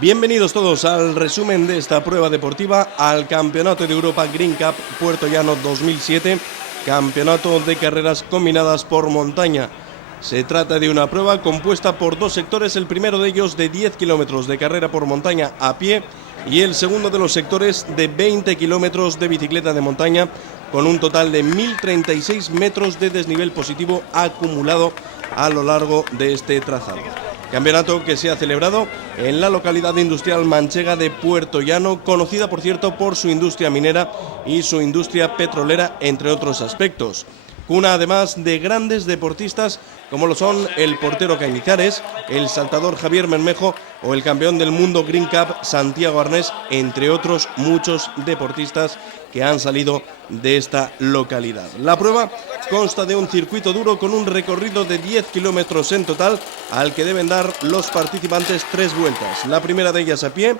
Bienvenidos todos al resumen de esta prueba deportiva, al Campeonato de Europa Green Cup Puerto Llano 2007, campeonato de carreras combinadas por montaña. Se trata de una prueba compuesta por dos sectores, el primero de ellos de 10 kilómetros de carrera por montaña a pie y el segundo de los sectores de 20 kilómetros de bicicleta de montaña, con un total de 1036 metros de desnivel positivo acumulado a lo largo de este trazado. Campeonato que se ha celebrado en la localidad industrial manchega de Puerto Llano, conocida por cierto por su industria minera y su industria petrolera, entre otros aspectos. Cuna además de grandes deportistas como lo son el portero Cañizares, el saltador Javier Bermejo o el campeón del mundo Green Cup Santiago Arnés, entre otros muchos deportistas que han salido de esta localidad. La prueba consta de un circuito duro con un recorrido de 10 kilómetros en total, al que deben dar los participantes 3 vueltas, la primera de ellas a pie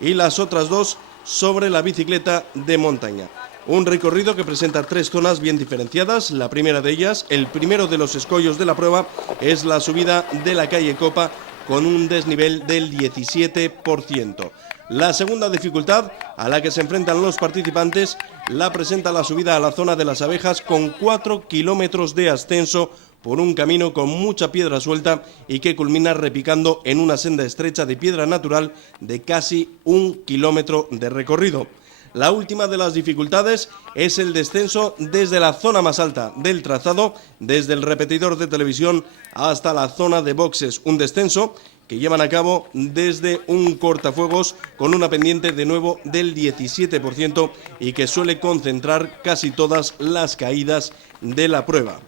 y las otras 2 sobre la bicicleta de montaña. Un recorrido que presenta 3 zonas bien diferenciadas. La primera de ellas, el primero de los escollos de la prueba, es la subida de la calle Copa con un desnivel del 17%. La segunda dificultad a la que se enfrentan los participantes la presenta la subida a la zona de las abejas con 4 kilómetros de ascenso por un camino con mucha piedra suelta y que culmina repicando en una senda estrecha de piedra natural de casi 1 kilómetro de recorrido. La última de las dificultades es el descenso desde la zona más alta del trazado, desde el repetidor de televisión hasta la zona de boxes, un descenso que llevan a cabo desde un cortafuegos con una pendiente de nuevo del 17% y que suele concentrar casi todas las caídas de la prueba.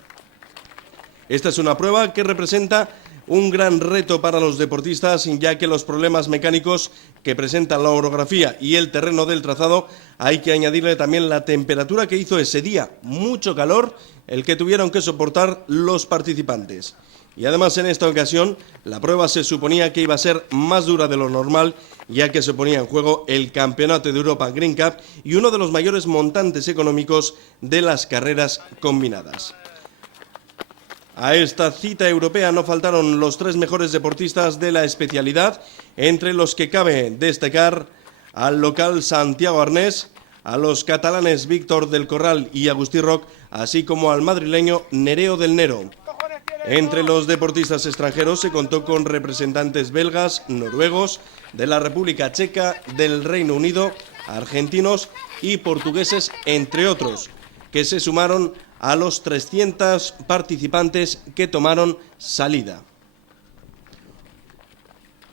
Esta es una prueba que representa un gran reto para los deportistas, ya que los problemas mecánicos que presenta la orografía y el terreno del trazado, hay que añadirle también la temperatura que hizo ese día, mucho calor, el que tuvieron que soportar los participantes. Y además en esta ocasión la prueba se suponía que iba a ser más dura de lo normal, ya que se ponía en juego el Campeonato de Europa Green Cup y uno de los mayores montantes económicos de las carreras combinadas. A esta cita europea no faltaron los 3 mejores deportistas de la especialidad, entre los que cabe destacar al local Santiago Arnés, a los catalanes Víctor del Corral y Agustí Roc, así como al madrileño Nereo del Nero. Entre los deportistas extranjeros se contó con representantes belgas, noruegos, de la República Checa, del Reino Unido, argentinos y portugueses, entre otros, que se sumaron a los 300 participantes que tomaron salida.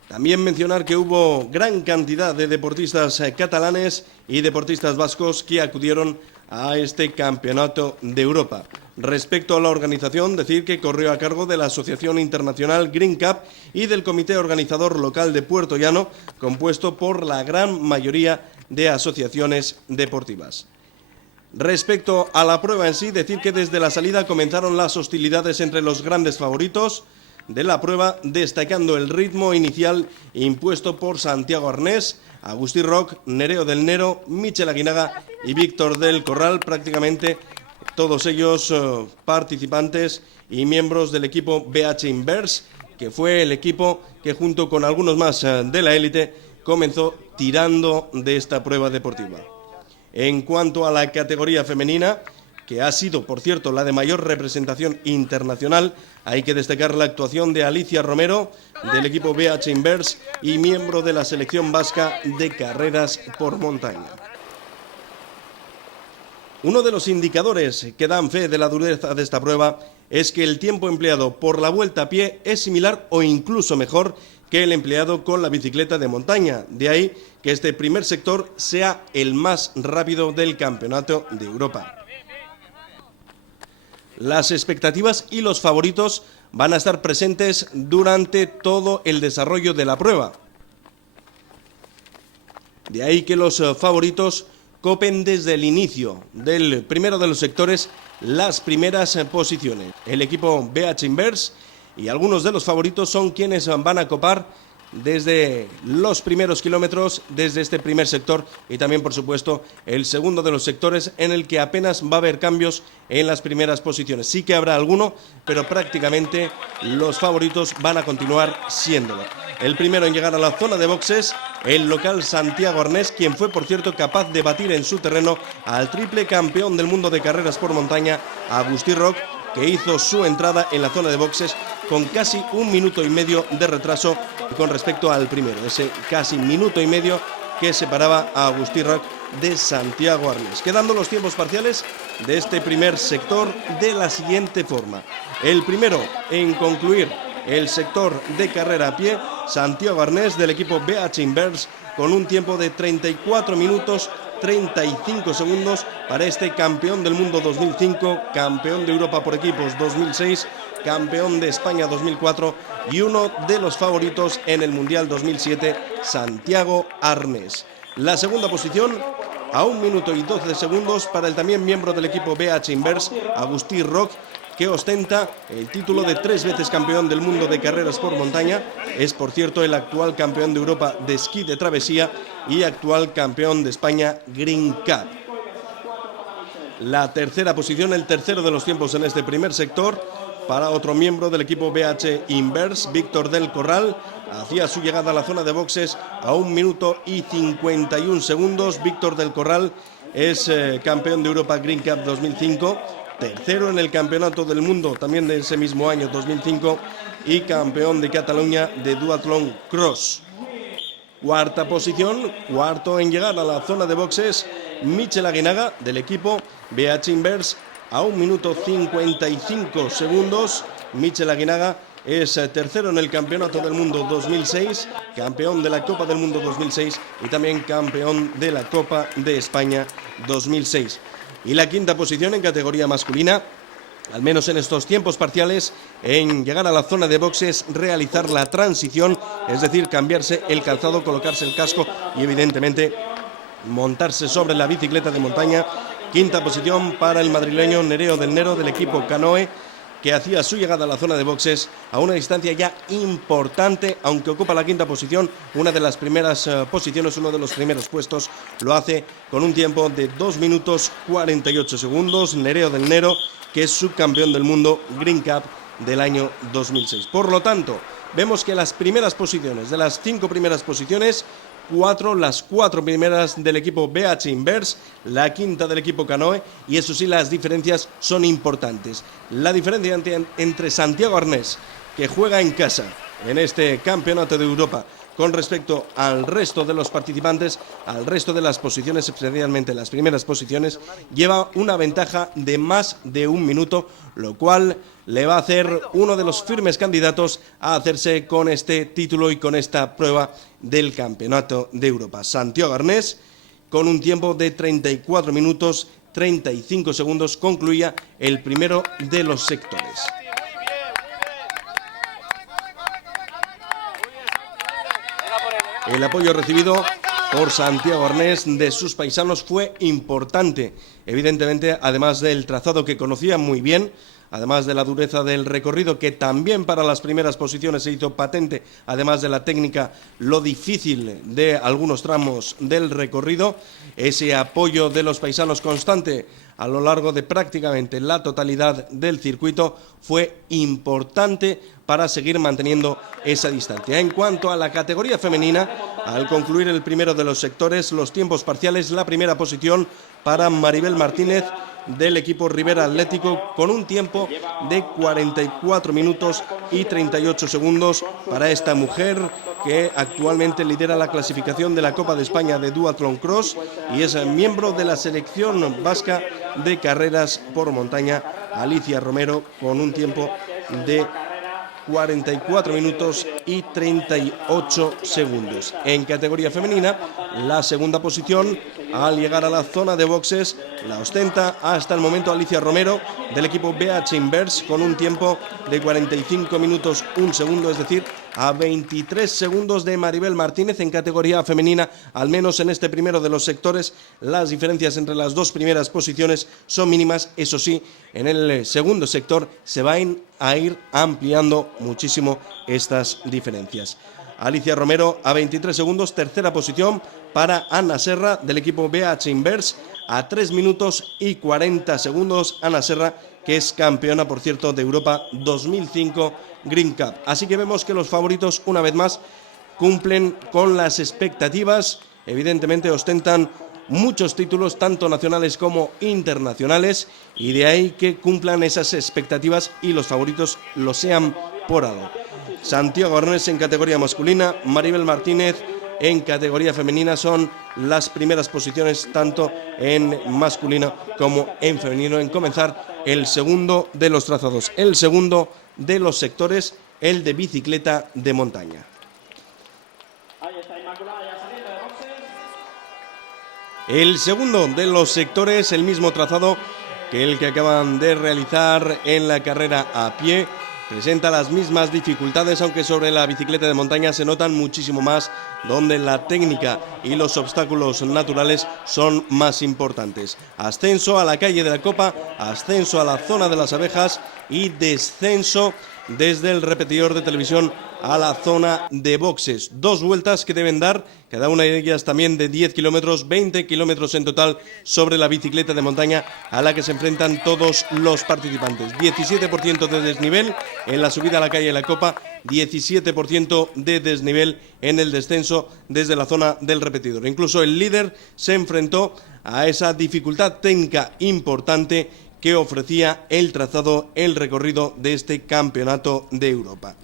También mencionar que hubo gran cantidad de deportistas catalanes y deportistas vascos que acudieron a este Campeonato de Europa. Respecto a la organización, decir que corrió a cargo de la Asociación Internacional Green Cup y del Comité Organizador Local de Puerto Llano, compuesto por la gran mayoría de asociaciones deportivas. Respecto a la prueba en sí, decir que desde la salida comenzaron las hostilidades entre los grandes favoritos de la prueba, destacando el ritmo inicial impuesto por Santiago Arnés, Agustí Roc, Nereo del Nero, Michel Aguinaga y Víctor del Corral, prácticamente todos ellos participantes y miembros del equipo BH Inverse, que fue el equipo que junto con algunos más de la élite comenzó tirando de esta prueba deportiva. En cuanto a la categoría femenina, que ha sido, por cierto, la de mayor representación internacional, hay que destacar la actuación de Alicia Romero, del equipo BH Inverse y miembro de la selección vasca de carreras por montaña. Uno de los indicadores que dan fe de la dureza de esta prueba es que el tiempo empleado por la vuelta a pie es similar o incluso mejor que el empleado con la bicicleta de montaña. De ahí que este primer sector sea el más rápido del Campeonato de Europa. Las expectativas y los favoritos van a estar presentes durante todo el desarrollo de la prueba. De ahí que los favoritos copen desde el inicio del primero de los sectores las primeras posiciones. El equipo BH Inverse y algunos de los favoritos son quienes van a copar desde los primeros kilómetros, desde este primer sector y también, por supuesto, el segundo de los sectores en el que apenas va a haber cambios en las primeras posiciones. Sí que habrá alguno, pero prácticamente los favoritos van a continuar siéndolo. El primero en llegar a la zona de boxes, el local Santiago Arnés, quien fue, por cierto, capaz de batir en su terreno al triple campeón del mundo de carreras por montaña, Agustí Roch, que hizo su entrada en la zona de boxes con casi 1 minuto y medio de retraso con respecto al primero. Ese casi minuto y medio que separaba a Agustí Roch de Santiago Arnés. Quedando los tiempos parciales de este primer sector de la siguiente forma. El primero en concluir el sector de carrera a pie, Santiago Arnés del equipo BH Inverse, con un tiempo de 34 minutos 35 segundos para este campeón del mundo 2005, campeón de Europa por equipos 2006, campeón de España 2004 y uno de los favoritos en el Mundial 2007, Santiago Arnés. La segunda posición, a 1 minuto y 12 segundos para el también miembro del equipo BH Inverse, Agustí Roch, que ostenta el título de 3 veces campeón del mundo de carreras por montaña. Es, por cierto, el actual campeón de Europa de esquí de travesía y actual campeón de España Green Cup. La tercera posición, el tercero de los tiempos en este primer sector, para otro miembro del equipo BH Inverse, Víctor del Corral. Hacía su llegada a la zona de boxes a 1 minuto y 51 segundos. Víctor del Corral es campeón de Europa Green Cup 2005. Tercero en el Campeonato del Mundo, también de ese mismo año, 2005, y campeón de Cataluña de Duathlon Cross. Cuarta posición, cuarto en llegar a la zona de boxes, Michel Aguinaga, del equipo BH Inverse, a 1 minuto 55 segundos. Michel Aguinaga es tercero en el Campeonato del Mundo 2006, campeón de la Copa del Mundo 2006 y también campeón de la Copa de España 2006. Y la quinta posición en categoría masculina, al menos en estos tiempos parciales, en llegar a la zona de boxes, realizar la transición, es decir, cambiarse el calzado, colocarse el casco y evidentemente montarse sobre la bicicleta de montaña. Quinta posición para el madrileño Nereo del Nero del equipo Canoe, que hacía su llegada a la zona de boxes a una distancia ya importante, aunque ocupa la quinta posición, una de las primeras posiciones, uno de los primeros puestos, lo hace con un tiempo de 2 minutos 48 segundos, Nereo del Nero, que es subcampeón del mundo Green Cup del año 2006. Por lo tanto, vemos que las primeras posiciones, de las 5 primeras posiciones, las 4 primeras del equipo BH Inverse, la quinta del equipo Canoe, y eso sí, las diferencias son importantes. La diferencia entre Santiago Arnés, que juega en casa en este Campeonato de Europa, con respecto al resto de los participantes, al resto de las posiciones, especialmente las primeras posiciones, lleva una ventaja de más de 1 minuto, lo cual le va a hacer uno de los firmes candidatos a hacerse con este título y con esta prueba del Campeonato de Europa. Santiago Arnés, con un tiempo de 34 minutos 35 segundos, concluía el primero de los sectores. El apoyo recibido por Santiago Arnés de sus paisanos fue importante, evidentemente, además del trazado que conocía muy bien, además de la dureza del recorrido, que también para las primeras posiciones se hizo patente, además de la técnica, lo difícil de algunos tramos del recorrido. Ese apoyo de los paisanos constante a lo largo de prácticamente la totalidad del circuito fue importante para seguir manteniendo esa distancia. En cuanto a la categoría femenina, al concluir el primero de los sectores, los tiempos parciales, la primera posición para Maribel Martínez del equipo Rivera Atlético, con un tiempo de 44 minutos y 38 segundos para esta mujer que actualmente lidera la clasificación de la Copa de España de Duathlon Cross y es miembro de la selección vasca de carreras por montaña, Alicia Romero, con un tiempo de 44 minutos y 38 segundos. En categoría femenina, la segunda posición al llegar a la zona de boxes la ostenta hasta el momento Alicia Romero del equipo BH Inverse, con un tiempo de 45 minutos 1 segundo, es decir, a 23 segundos de Maribel Martínez. En categoría femenina, al menos en este primero de los sectores, las diferencias entre las dos primeras posiciones son mínimas. Eso sí, en el segundo sector se van a ir ampliando muchísimo estas diferencias. Alicia Romero a 23 segundos, tercera posición para Ana Serra del equipo BH Inverse, a 3 minutos y 40 segundos, Ana Serra, que es campeona, por cierto, de Europa 2005 Green Cup. Así que vemos que los favoritos, una vez más, cumplen con las expectativas. Evidentemente ostentan muchos títulos, tanto nacionales como internacionales, y de ahí que cumplan esas expectativas y los favoritos lo sean por algo. Santiago Arnés en categoría masculina, Maribel Martínez en categoría femenina son las primeras posiciones tanto en masculino como en femenino en comenzar el segundo de los trazados, el segundo de los sectores, el de bicicleta de montaña. El segundo de los sectores, el mismo trazado que el que acaban de realizar en la carrera a pie, presenta las mismas dificultades, aunque sobre la bicicleta de montaña se notan muchísimo más, donde la técnica y los obstáculos naturales son más importantes. Ascenso a la calle de la Copa, ascenso a la zona de las abejas y descenso desde el repetidor de televisión a la zona de boxes. 2 vueltas que deben dar, cada una de ellas también de 10 kilómetros, 20 kilómetros en total sobre la bicicleta de montaña a la que se enfrentan todos los participantes. 17% de desnivel en la subida a la calle de la Copa, 17% de desnivel en el descenso desde la zona del repetidor. Incluso el líder se enfrentó a esa dificultad técnica importante que ofrecía el trazado, el recorrido de este Campeonato de Europa.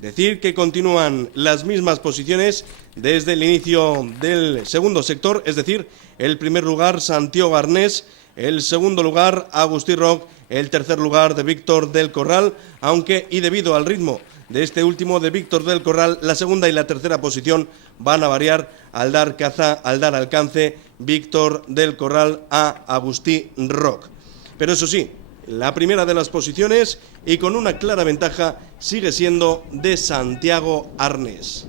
Decir que continúan las mismas posiciones desde el inicio del segundo sector, es decir, el primer lugar Santiago Arnés, el segundo lugar Agustí Roc, el tercer lugar de Víctor del Corral, aunque y debido al ritmo de este último de Víctor del Corral, la segunda y la tercera posición van a variar al dar alcance Víctor del Corral a Agustí Roc. Pero eso sí, la primera de las posiciones y con una clara ventaja sigue siendo de Santiago Arnés.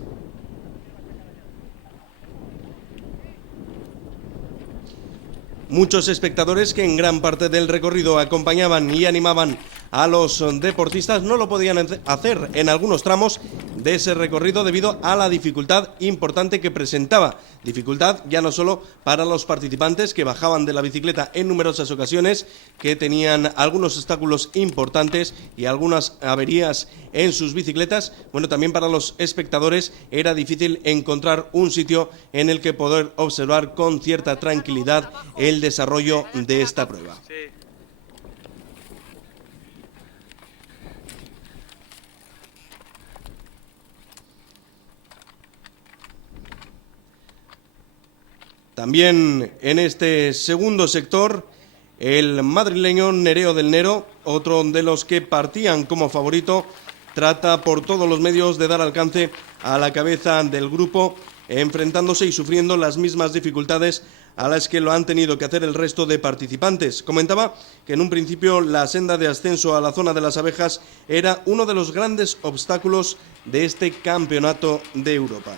Muchos espectadores que en gran parte del recorrido acompañaban y animaban a los deportistas no lo podían hacer en algunos tramos de ese recorrido debido a la dificultad importante que presentaba. Dificultad ya no solo para los participantes que bajaban de la bicicleta en numerosas ocasiones, que tenían algunos obstáculos importantes y algunas averías en sus bicicletas, bueno, también para los espectadores era difícil encontrar un sitio en el que poder observar con cierta tranquilidad el desarrollo de esta prueba. También en este segundo sector, el madrileño Nereo del Nero, otro de los que partían como favorito, trata por todos los medios de dar alcance a la cabeza del grupo, enfrentándose y sufriendo las mismas dificultades a las que lo han tenido que hacer el resto de participantes. Comentaba que en un principio la senda de ascenso a la zona de las abejas era uno de los grandes obstáculos de este Campeonato de Europa.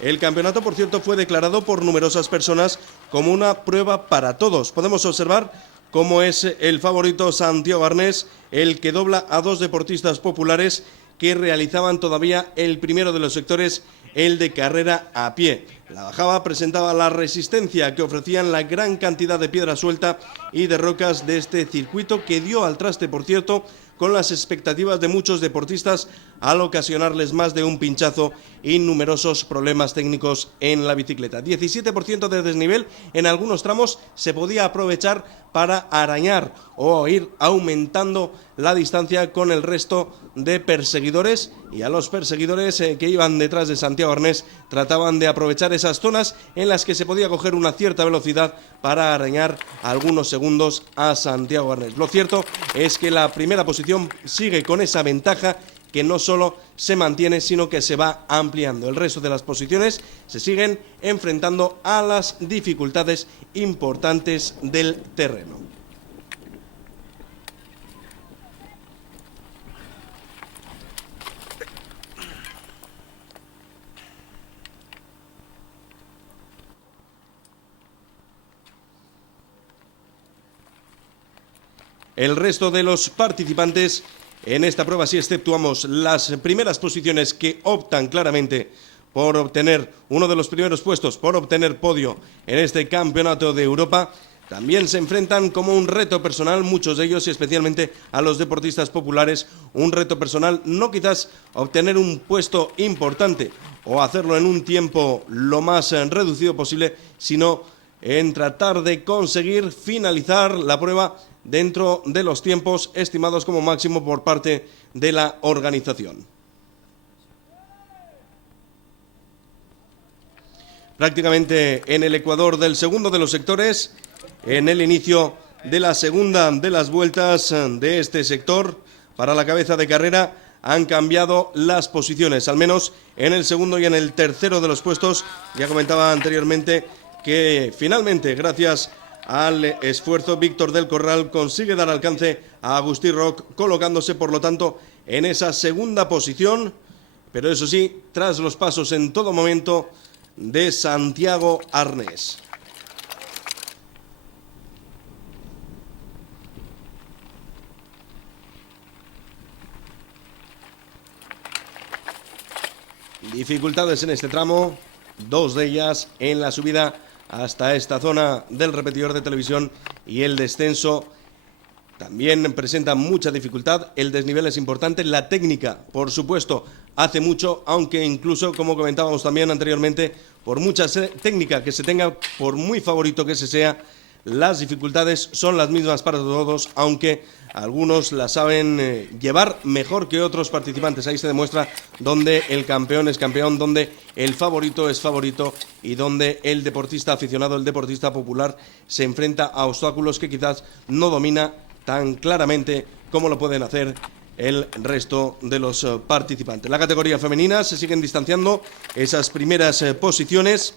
El campeonato, por cierto, fue declarado por numerosas personas como una prueba para todos. Podemos observar cómo es el favorito Santiago Arnés, el que dobla a 2 deportistas populares que realizaban todavía el primero de los sectores, el de carrera a pie. La bajada presentaba la resistencia que ofrecían la gran cantidad de piedra suelta y de rocas de este circuito, que dio al traste, por cierto, con las expectativas de muchos deportistas al ocasionarles más de un pinchazo y numerosos problemas técnicos en la bicicleta. 17% de desnivel en algunos tramos se podía aprovechar para arañar o ir aumentando la distancia con el resto de perseguidores, y a los perseguidores que iban detrás de Santiago Arnés trataban de aprovechar esas zonas en las que se podía coger una cierta velocidad para arañar algunos segundos a Santiago Arnés. Lo cierto es que la primera posición sigue con esa ventaja que no solo se mantiene, sino que se va ampliando. El resto de las posiciones se siguen enfrentando a las dificultades importantes del terreno. El resto de los participantes en esta prueba, si exceptuamos las primeras posiciones que optan claramente por obtener uno de los primeros puestos, por obtener podio en este Campeonato de Europa, también se enfrentan como un reto personal, muchos de ellos y especialmente a los deportistas populares, un reto personal, no quizás obtener un puesto importante o hacerlo en un tiempo lo más reducido posible, sino en tratar de conseguir finalizar la prueba dentro de los tiempos estimados como máximo por parte de la organización. Prácticamente en el ecuador del segundo de los sectores, en el inicio de la segunda de las vueltas de este sector, para la cabeza de carrera han cambiado las posiciones, al menos en el segundo y en el tercero de los puestos. Ya comentaba anteriormente que finalmente, gracias al esfuerzo, Víctor del Corral consigue dar alcance a Agustí Roch, colocándose por lo tanto en esa segunda posición, pero eso sí, tras los pasos en todo momento de Santiago Arnés. Dificultades en este tramo, dos de ellas en la subida hasta esta zona del repetidor de televisión, y el descenso también presenta mucha dificultad. El desnivel es importante, la técnica, por supuesto, hace mucho, aunque incluso, como comentábamos también anteriormente, por mucha técnica que se tenga, por muy favorito que se sea, las dificultades son las mismas para todos, aunque algunos la saben llevar mejor que otros participantes. Ahí se demuestra donde el campeón es campeón, donde el favorito es favorito y donde el deportista aficionado, el deportista popular, se enfrenta a obstáculos que quizás no domina tan claramente como lo pueden hacer el resto de los participantes. La categoría femenina se siguen distanciando esas primeras posiciones.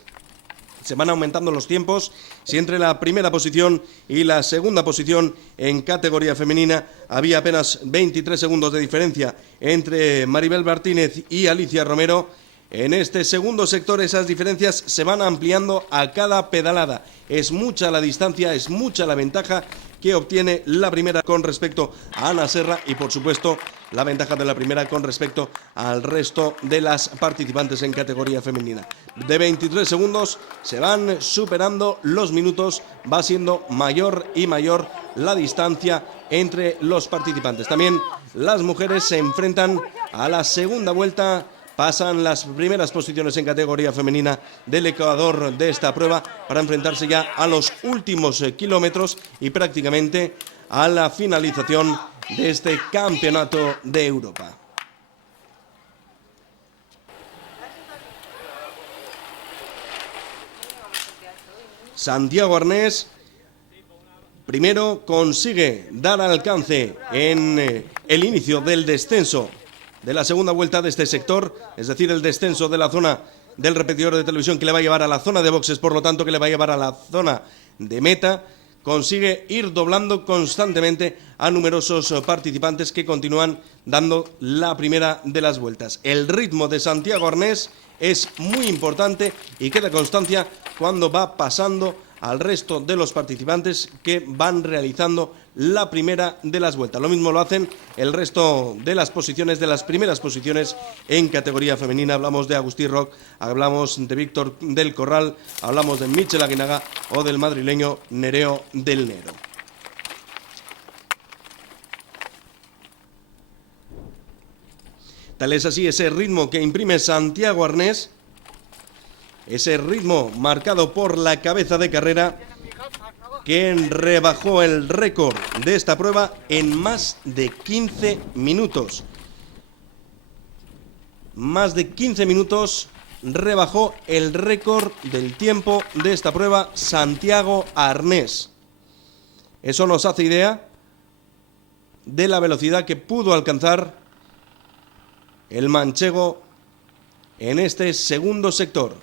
Se van aumentando los tiempos. Si entre la primera posición y la segunda posición en categoría femenina había apenas 23 segundos de diferencia entre Maribel Martínez y Alicia Romero, en este segundo sector esas diferencias se van ampliando a cada pedalada. Es mucha la distancia, es mucha la ventaja que obtiene la primera con respecto a Ana Serra y, por supuesto, la ventaja de la primera con respecto al resto de las participantes en categoría femenina. De 23 segundos se van superando los minutos, va siendo mayor y mayor la distancia entre los participantes. También las mujeres se enfrentan a la segunda vuelta. Pasan las primeras posiciones en categoría femenina del Ecuador de esta prueba para enfrentarse ya a los últimos kilómetros y prácticamente a la finalización de este campeonato de Europa. Santiago Arnés primero consigue dar alcance en el inicio del descenso de la segunda vuelta de este sector, es decir, el descenso de la zona del repetidor de televisión que le va a llevar a la zona de boxes, por lo tanto que le va a llevar a la zona de meta. Consigue ir doblando constantemente a numerosos participantes que continúan dando la primera de las vueltas. El ritmo de Santiago Arnés es muy importante y queda constancia cuando va pasando al resto de los participantes que van realizando la primera de las vueltas. Lo mismo lo hacen el resto de las posiciones, de las primeras posiciones en categoría femenina. Hablamos de Agustí Roch, hablamos de Víctor del Corral, hablamos de Michel Aguinaga o del madrileño Nereo del Nero. Tal es así ese ritmo que imprime Santiago Arnés, ese ritmo marcado por la cabeza de carrera, que rebajó el récord de esta prueba en más de 15 minutos. Más de 15 minutos rebajó el récord del tiempo de esta prueba Santiago Arnés. Eso nos hace idea de la velocidad que pudo alcanzar el manchego en este segundo sector,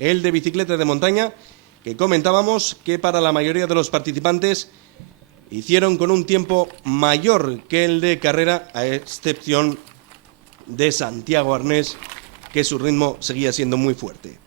el de bicicleta de montaña, que comentábamos que para la mayoría de los participantes hicieron con un tiempo mayor que el de carrera, a excepción de Santiago Arnés, que su ritmo seguía siendo muy fuerte.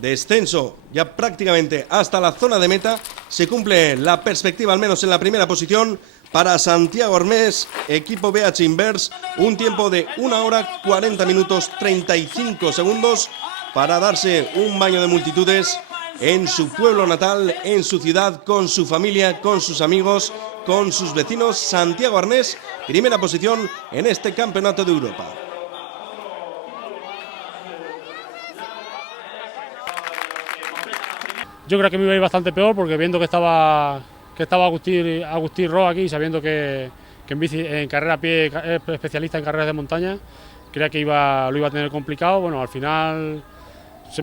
Descenso ya prácticamente hasta la zona de meta, Se cumple la perspectiva, al menos en la primera posición, para Santiago Arnés, equipo BH Inverse, un tiempo de 1 hora 40 minutos 35 segundos para darse un baño de multitudes en su pueblo natal, en su ciudad, con su familia, con sus amigos, con sus vecinos. Santiago Arnés, primera posición en este Campeonato de Europa. Yo creo que me iba a ir bastante peor, porque viendo que estaba Agustín Ro aquí, sabiendo que en carrera a pie es especialista en carreras de montaña, creía que lo iba a tener complicado. Bueno, al final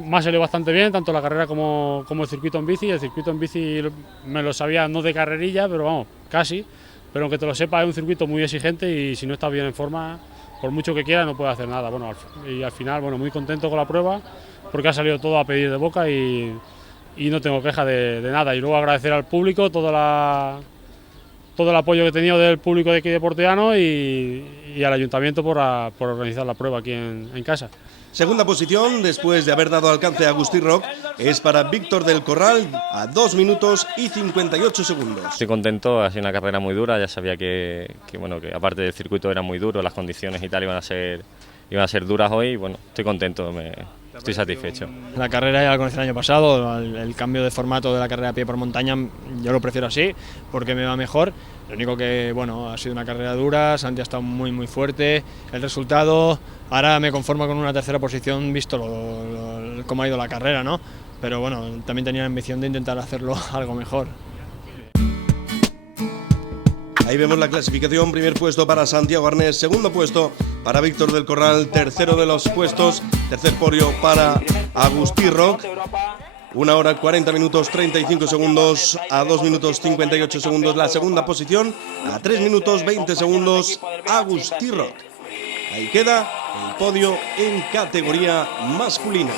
me ha salido bastante bien, tanto la carrera como el circuito en bici. El circuito en bici me lo sabía, no de carrerilla, pero vamos, casi. Pero aunque te lo sepa, es un circuito muy exigente y si no estás bien en forma, por mucho que quieras, no puedes hacer nada. Bueno, y al final, bueno, muy contento con la prueba, porque ha salido todo a pedir de boca y no tengo queja de nada. Y luego agradecer al público todo el apoyo que he tenido del público de aquí de Porteano y al ayuntamiento por organizar la prueba aquí en casa. Segunda posición, después de haber dado alcance a Agustín Roc, es para Víctor del Corral a 2 minutos y 58 segundos. Estoy contento, ha sido una carrera muy dura, ya sabía que aparte del circuito era muy duro, las condiciones y tal iban a ser duras hoy, y bueno, estoy contento, estoy satisfecho. La carrera ya la conocí el año pasado, el cambio de formato de la carrera a pie por montaña yo lo prefiero así, porque me va mejor. Lo único que, bueno, ha sido una carrera dura, Santi ha estado muy fuerte, el resultado, ahora me conformo con una tercera posición visto cómo ha ido la carrera, ¿no? Pero bueno, también tenía la ambición de intentar hacerlo algo mejor. Ahí vemos la clasificación, primer puesto para Santiago Arnés, segundo puesto para Víctor del Corral, tercero de los puestos, tercer podio para Agustín Roc, 1 hora 40 minutos 35 segundos, a 2 minutos 58 segundos la segunda posición, a 3 minutos 20 segundos Agustín Roc. Ahí queda el podio en categoría masculina.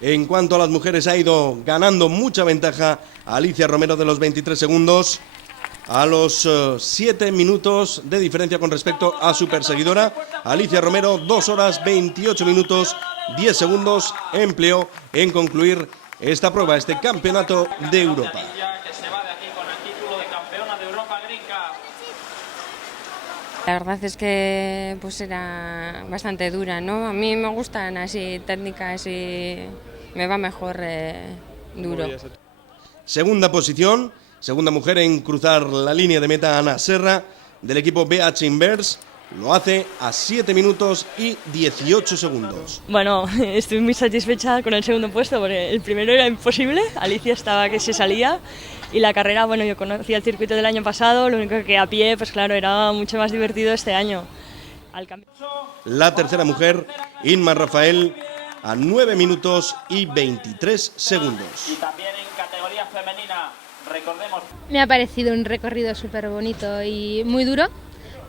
En cuanto a las mujeres, ha ido ganando mucha ventaja Alicia Romero de los 23 segundos a los 7 minutos de diferencia con respecto a su perseguidora. Alicia Romero, 2 horas 28 minutos 10 segundos empleó en concluir esta prueba, este Campeonato de Europa. La verdad es que pues era bastante dura, ¿no? A mí me gustan así técnicas y me va mejor duro. Segunda posición, segunda mujer en cruzar la línea de meta, Ana Serra, del equipo BH Inverse. Lo hace a 7 minutos y 18 segundos. Bueno, estoy muy satisfecha con el segundo puesto porque el primero era imposible, Alicia estaba que se salía y la carrera, bueno, yo conocía el circuito del año pasado, lo único que a pie, pues claro, era mucho más divertido este año. La tercera mujer, Inma Rafael, a 9 minutos y 23 segundos. Y también en categoría femenina, recordemos. Me ha parecido un recorrido súper bonito y muy duro,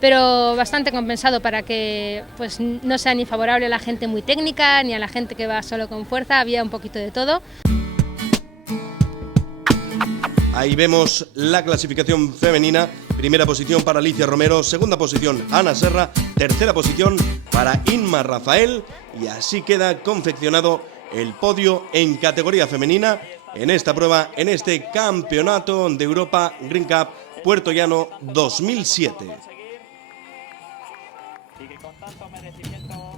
pero bastante compensado para que pues, no sea ni favorable a la gente muy técnica ni a la gente que va solo con fuerza, había un poquito de todo. Ahí vemos la clasificación femenina, primera posición para Alicia Romero, segunda posición Ana Serra, tercera posición para Inma Rafael y así queda confeccionado el podio en categoría femenina en esta prueba, en este Campeonato de Europa Green Cup Puerto Llano 2007. Y que con tanto merecimiento